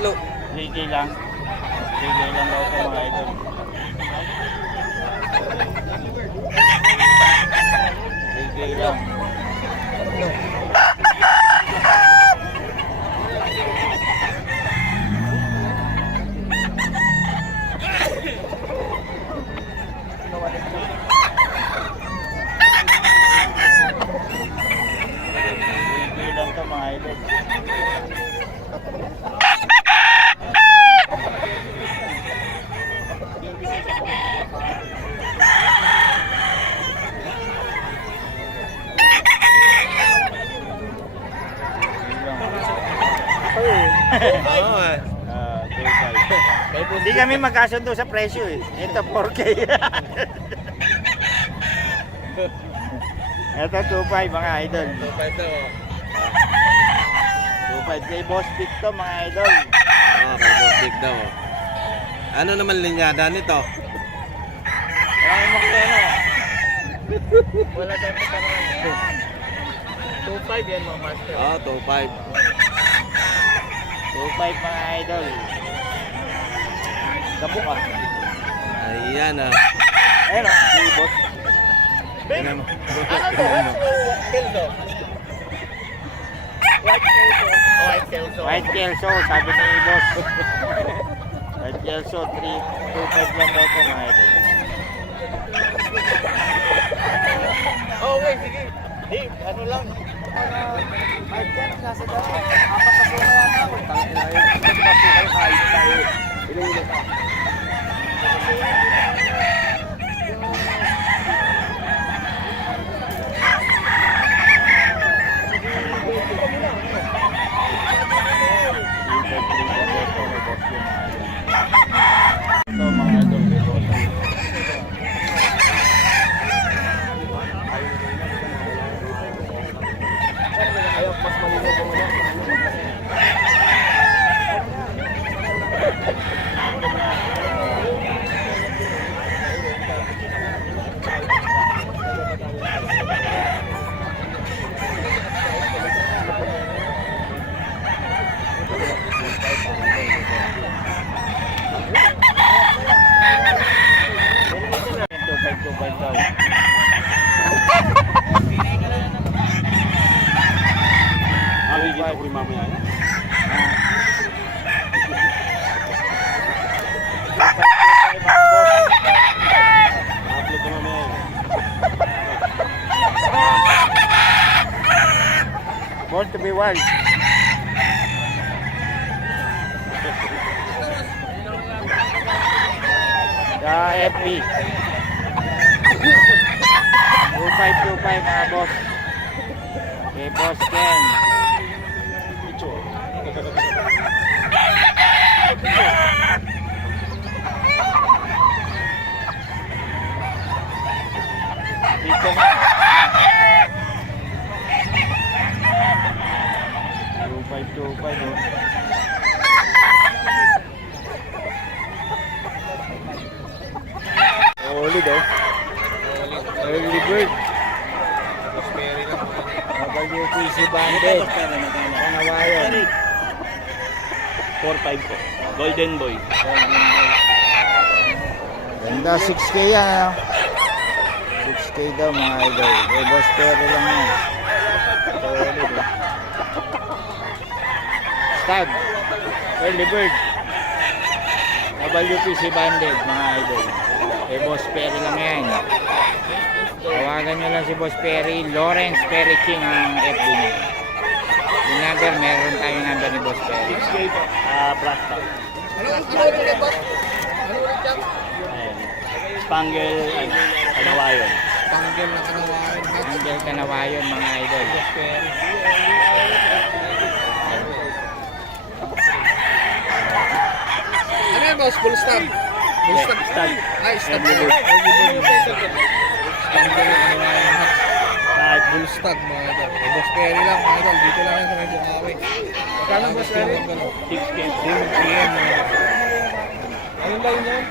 tatlo. 3K lang. 3K lang daw ito mga idol. Lang. Lang to mga idol. Hindi kami magkasundo sa presyo eh. Ito 4K. Ito 2.5 mga idol. 2.5 daw. 2.5 kay Boss Pick to mga idol. Kay Boss Pick daw. Ano naman linyada nito? Ay mo kaya. Wala tayong pagkakaroon. 2.5 yan mga master. 2.5. 2.5 mga idol. Gabo ka. Ayan Ayun o, si Boss. Ano to? Kelso. White Kelso, sabi ni Boss. White Kelso, 3.25 lang daw ito mga idol. Okay, sige. Di, ano lang. White Kelso, nasa daw. Apat na suma yata. Tangin na yun. Ito pa po kayo kahit tayo. Ilang ka. Born to be wild. Sa FB 2525 mga boss. Okay, Boss Ken. Dito na 2525 oh. Early daw. Early bird. WPC banded. Kanawayan. 4-5 po. Golden Boy. Ganda 6K yan. 6K daw mga idol. Eh, Boss Perry lang yan. Stag. Early bird. WPC banded mga idol. Eh, Boss Perry lang yan. Tawagan nyo lang si Boss Perry. Lawrence Perry King ang FB niya. Yung number, meron tayong number ni Boss Perry. 6K po. Brass top. Spangle, Kanawayon. Angel Kanawayon mga idol. Ano yan boss? Full stop? Full stop? Stag. Ay, stop. Kahit Full stop mga idol. Boss Perry lang mga idol. Dito lang yan sa may Bukawi. Magkano boss Perry? 6K. 7 mga idol. Anong line yan?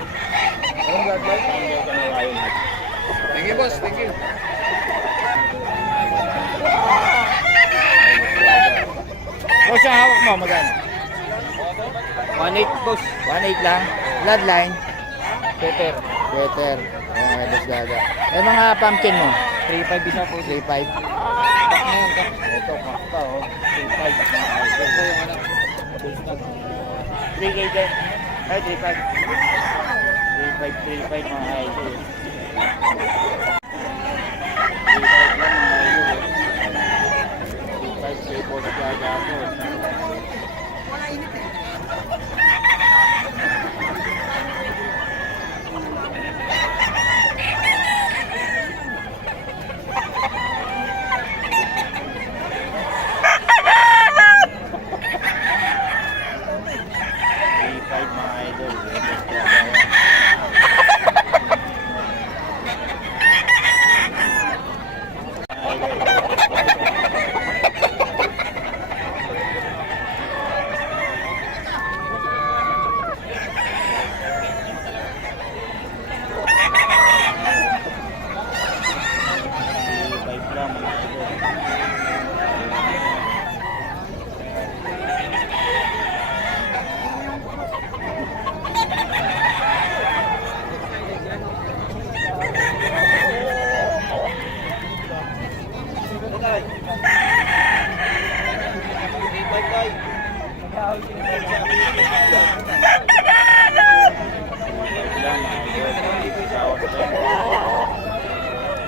Anong guideline? Spangle, Kanawayon. Thank you boss, thank you. Boss, ang hawak mo, magano? 1.8 boss. 1.8 lang. Bloodline. Peter. Better. Ayan, may boss gaga. Eh, mga pumpkin mo? 3.5 isa po. 3.5. Ito, kakta oh. 3.5. Ito yung anak. 3K din. Ay, 3.5. 3.5 mga idol. 3.5 lang mga idol. 3.5 kay boss gaga po.